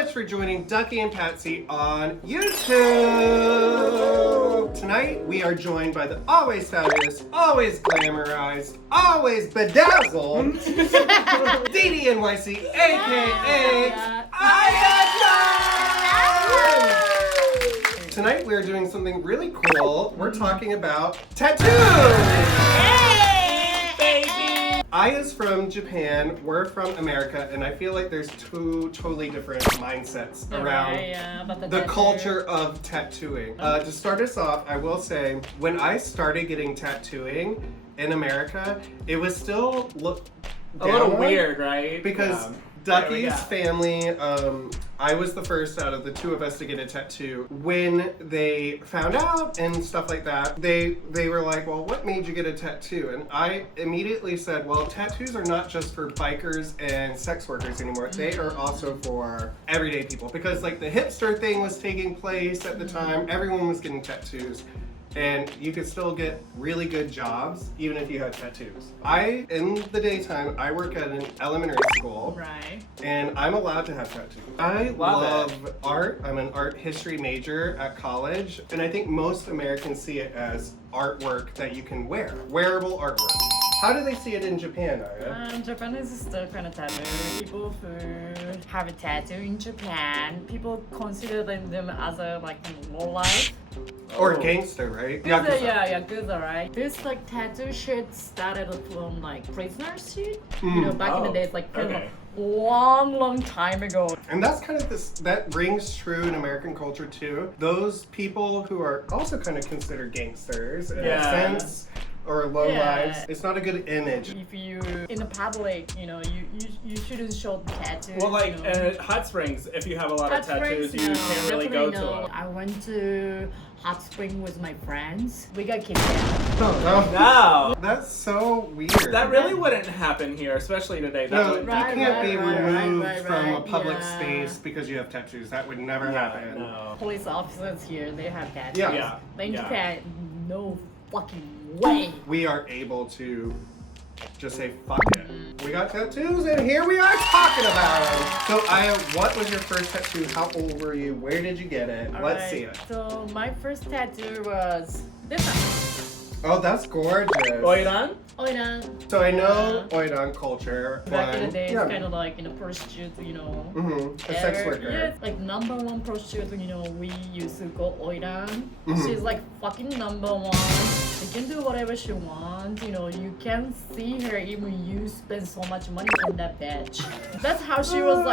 much for joining Ducky and Patsy on YouTube. Tonight we are joined by the always fabulous, always glamorized, always bedazzled Dee NYC, aka Ayaka. Tonight we are doing something really cool. We're talking about tattoos. Aya's from Japan, we're from America, and I feel like there's two totally different mindsets around the culture of tattooing. To start us off, I will say, when I started getting tattooing in America, it was still a little weird, right? Because Ducky's family, I was the first out of the two of us to get a tattoo. When they found out and stuff like that, they were like, well, what made you get a tattoo? And I immediately said, well, tattoos are not just for bikers and sex workers anymore. They are also for everyday people. Because like the hipster thing was taking place at the time, everyone was getting tattoos. And you could still get really good jobs even if you had tattoos. In the daytime, I work at an elementary school. Right. And I'm allowed to have tattoos. I love art. I'm an art history major at college. And I think most Americans see it as artwork that you can wear. Wearable artwork. How do they see it in Japan, Aya? Japan is still kind of taboo. People who have a tattoo in Japan, people consider them as a low life. Or gangster, right? Yakuza, right? This tattoo shit started from prisoner shit. You know, back in the days, kind of long time ago. And that's kind of that rings true in American culture too. Those people who are also kind of considered gangsters in a sense, or low lives. It's not a good image. If you in the public, you shouldn't show the tattoos. Well, Hot Springs, if you have a lot of tattoos, you can't really go to it. I went to Hot Spring with my friends. We got kicked out. No. That's so weird. That really wouldn't happen here, especially today. You can't be removed from a public space because you have tattoos. That would never happen. No. Police officers here, they have tattoos. Yeah. In Japan, no fucking way. We are able to just say fuck it. We got tattoos and here we are talking about them. So Aya, what was your first tattoo? How old were you? Where did you get it? Let's see it. So my first tattoo was this one. Oh, that's gorgeous. Oiran? Oiran. So I know Oiran culture. Back in the days, kind of prostitute, a sex worker. Yeah, number one prostitute, we used to go Oiran. She's fucking number one. She can do whatever she wants, you can see her even you spend so much money on that bitch. That's how she was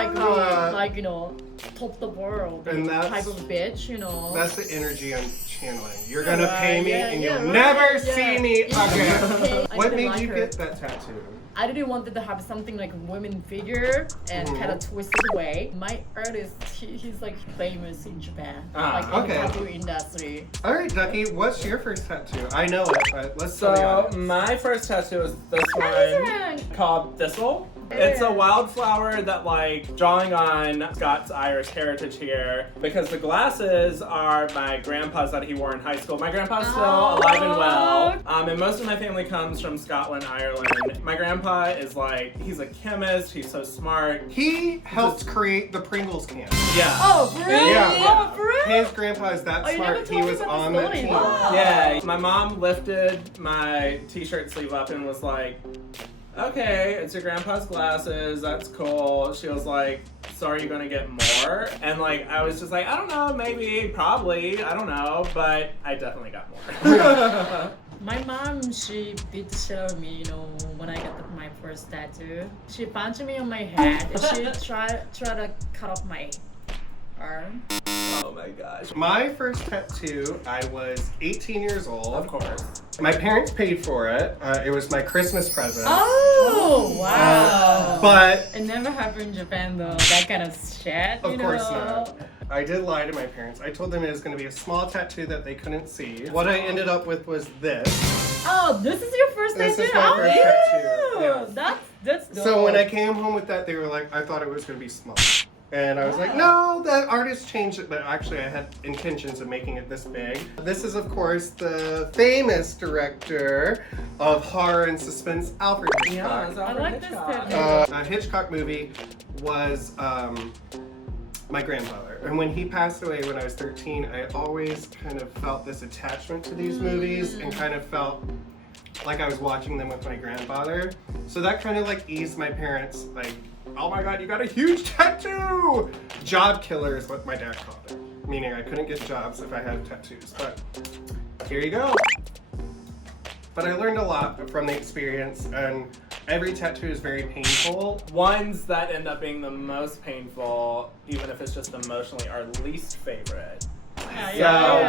top the world and type of bitch, That's the energy I'm channeling. You're gonna pay me and you'll never see me again. What made you get that tattoo? I didn't want to have something like a woman figure and kind of twisted away. My artist, he's famous in Japan, in the tattoo industry. All right, Ducky, what's your first tattoo? I know it, but let's tell the audience. My first tattoo is this one called Thistle. It's a wildflower that drawing on Scots Irish heritage here because the glasses are my grandpa's that he wore in high school. My grandpa's still alive and well. And most of my family comes from Scotland, Ireland. My grandpa is he's a chemist, he's so smart. He helped create the Pringles can. Yeah. Oh, for real? Yeah. For real? His grandpa is that smart, he was on that team. Yeah. My mom lifted my t-shirt sleeve up and was like, okay, it's your grandpa's glasses, that's cool. She was like, so are you gonna get more? And I was just I don't know, maybe, probably, I don't know, but I definitely got more. My mom, she beat the shit out of me, when I got my first tattoo. She punched me on my head. She tried to cut off my arm. Oh my gosh. My first tattoo, I was 18 years old. Of course. My parents paid for it. It was my Christmas present. Oh, wow. But it never happened in Japan though, that kind of shit. Of course not. I did lie to my parents. I told them it was going to be a small tattoo that they couldn't see. What I ended up with was this. Oh, this is your first tattoo? This is my first tattoo. Yeah. That's dope. So when I came home with that, they were like, I thought it was going to be small. And I was like, no, the artist changed it, but actually I had intentions of making it this big. This is, of course, the famous director of horror and suspense, Alfred Hitchcock. I like this tattoo. A Hitchcock movie was my grandfather. And when he passed away when I was 13, I always kind of felt this attachment to these movies and kind of felt like I was watching them with my grandfather. So that kind of like eased my parents, like, oh my God, you got a huge tattoo! Job killer is what my dad called it. Meaning I couldn't get jobs if I had tattoos, but here you go. But I learned a lot from the experience, and every tattoo is very painful. Ones that end up being the most painful, even if it's just emotionally, are least favorite.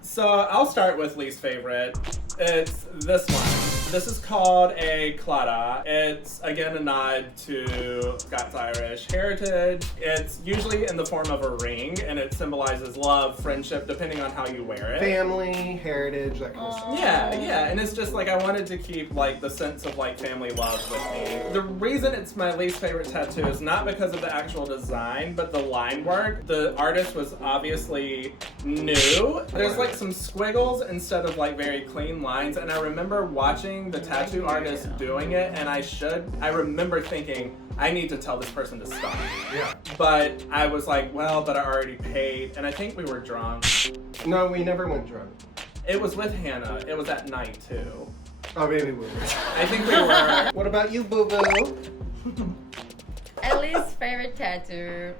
So I'll start with least favorite. It's this one. This is called a Clara. It's again a nod to Scots-Irish heritage. It's usually in the form of a ring, and it symbolizes love, friendship, depending on how you wear it. Family, heritage, that kind of stuff. Yeah, and it's just like I wanted to keep like the sense of like family love with me. The reason it's my least favorite tattoo is not because of the actual design, but the line work. The artist was obviously new. There's like some squiggles instead of like very clean lines, and I remember watching the tattoo artist doing it, and I remember thinking, I need to tell this person to stop. Yeah. But I was like, well, but I already paid, and I think we were drunk. No, we never went drunk. It was with Hannah. It was at night too. Oh, maybe we were. I think we were. What about you, Boo Boo? At least favorite tattoo.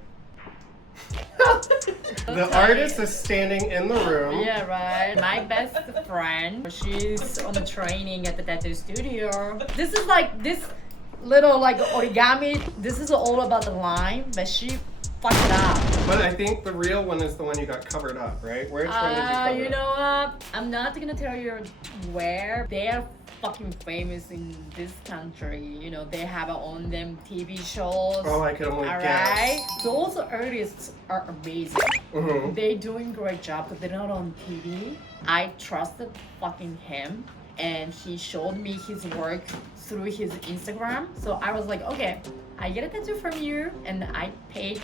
The artist is standing in the room. Yeah, right. My best friend, she's on the training at the tattoo studio. This is like this little like origami. This is all about the line, but she fucked it up. But I think the real one is the one you got covered up, right? Which one did you cover You up? know what? I'm not gonna tell you where. They are fucking famous in this country. You know, they have on them TV shows. Oh, I could only Alright? guess. Those artists are amazing. Mhm. They're doing great job, but they're not on TV. I trusted fucking him, and he showed me his work through his Instagram. So I was like, okay, I get a tattoo from you, and I paid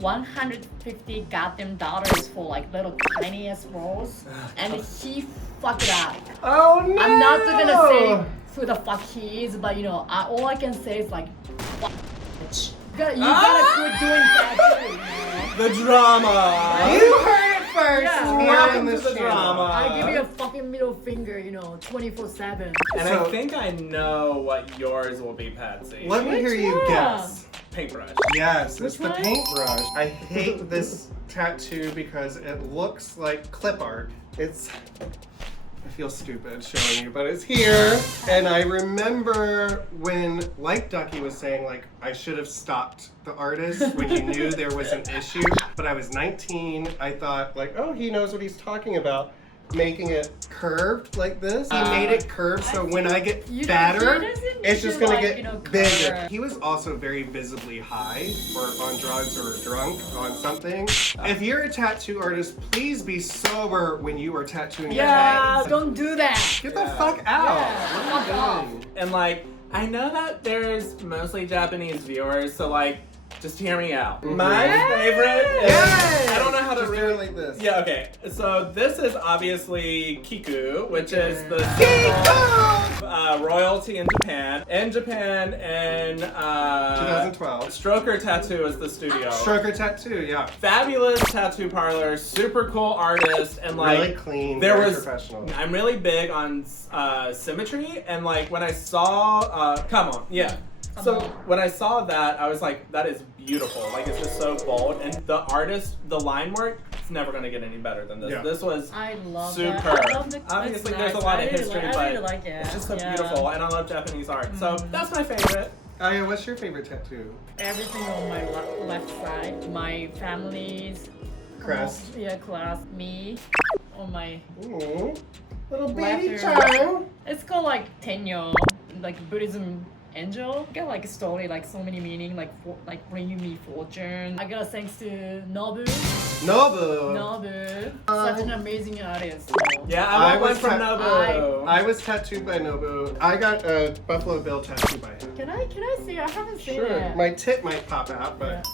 $150 goddamn dollars for like little tiny ass rolls, and he fucked it up. Oh no! I'm not gonna say who the fuck he is, but you know, all I can say is like, fuck, bitch. You gotta quit doing tattoo, you know? The drama. You heard it first. Yeah. Here Welcome on this to the channel. drama. I give you a fucking middle finger, you know, 24/7. And So- I think I know what yours will be, Patsy. Let me hear you one? guess. Paintbrush. Yes, it's Which the one? paintbrush. I hate this tattoo because it looks like clip art. I feel stupid showing you, but it's here. And I remember when, like Ducky was saying, like, I should have stopped the artist when you knew there was an issue. But I was 19. I thought, like, oh, he knows what he's talking about. Making it curved like this. He made it curved so when I get fatter, it's just gonna get bigger. He was also very visibly high or on drugs or drunk on something. If you're a tattoo artist, please be sober when you are tattooing your Yeah, hands. don't do that. Get the fuck out. Yeah, What fuck are you doing? And like, I know that there's mostly Japanese viewers, so like, just hear me out. My favorite is, Yay! I don't know how to Just do really. it like this. Yeah, okay. So this is obviously Kiku, which is the royalty in Japan. In Japan, in 2012. Stroker Tattoo is the studio. Stroker tattoo, yeah. Fabulous tattoo parlor, super cool artist, and like Really clean, there very was. professional. I'm really big on symmetry, and like when I saw, come on, yeah. So when I saw that, I was like, that is beautiful. Like it's just so bold, and the artist, the line work, it's never gonna get any better than this. Yeah. This was I love superb. that. I love the, Obviously, it's there's a nice. lot I of really history, like, but I really like it. it's just so Yeah. beautiful, and I love Japanese art. So that's my favorite. Aya, what's your favorite tattoo? Everything on my left side. My family's Crest. class. Me on my Ooh, little left baby ear. child. It's called like Tenyo, like Buddhism angel. Got like a story, like so many meaning, like bringing me fortune. I got thanks to NOBU. Nobu. Such an amazing artist. Yeah, I I want one was from ta- Nobu. I was tattooed by Nobu. I got a Buffalo Bill tattoo by him. Can I see? I haven't seen Sure. it. My tit might pop out, but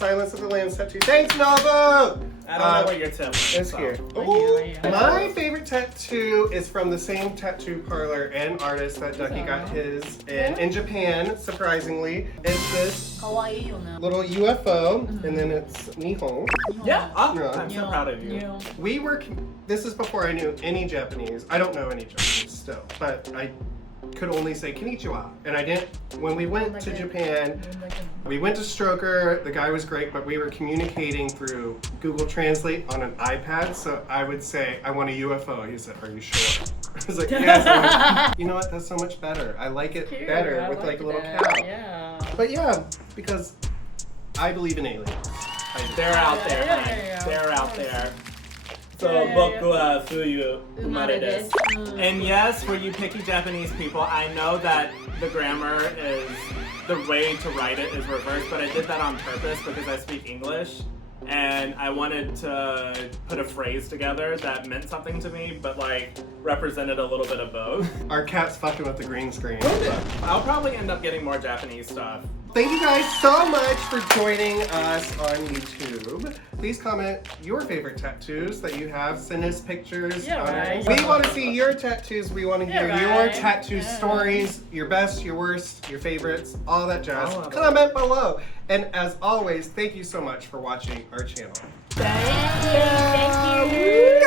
Silence of the Lambs tattoo. Thanks, Nobu! I don't know what your tip is. It's so. here. Right Ooh, here, right here. my favorite tattoo is from the same tattoo parlor and artist that Ducky got his in Japan, surprisingly. It's this かわいいよね。 little UFO, and then it's Nihon. Yeah, oh, Yeah. I'm so proud of you. We were, this is before I knew any Japanese. I don't know any Japanese still, but I could only say konnichiwa. And I didn't, when we went to Japan, we went to Stroker, the guy was great, but we were communicating through Google Translate on an iPad, so I would say, I want a UFO. He said, are you sure? I was like, yes. I'm like, you know what, that's so much better. I like it better with like a little cow. Yeah. But yeah, because I believe in aliens. I do. They're out there, Yeah, honey. yeah, yeah. They're out there. So, Yeah, yeah, boku wa fuyu umare desu. Mm. And yes, for you picky Japanese people, I know that the grammar is, the way to write it is reversed, but I did that on purpose because I speak English. And I wanted to put a phrase together that meant something to me, but like represented a little bit of both. Our cat's fucking with the green screen. I'll probably end up getting more Japanese stuff. Thank you guys so much for joining us on YouTube. Please comment your favorite tattoos that you have. Send us pictures. Yeah, right. We want to see your tattoos. We want to hear Yeah, your right. tattoo Yeah. stories, your best, your worst, your favorites, all that jazz. All of it. Comment below. And as always, thank you so much for watching our channel. Thank you.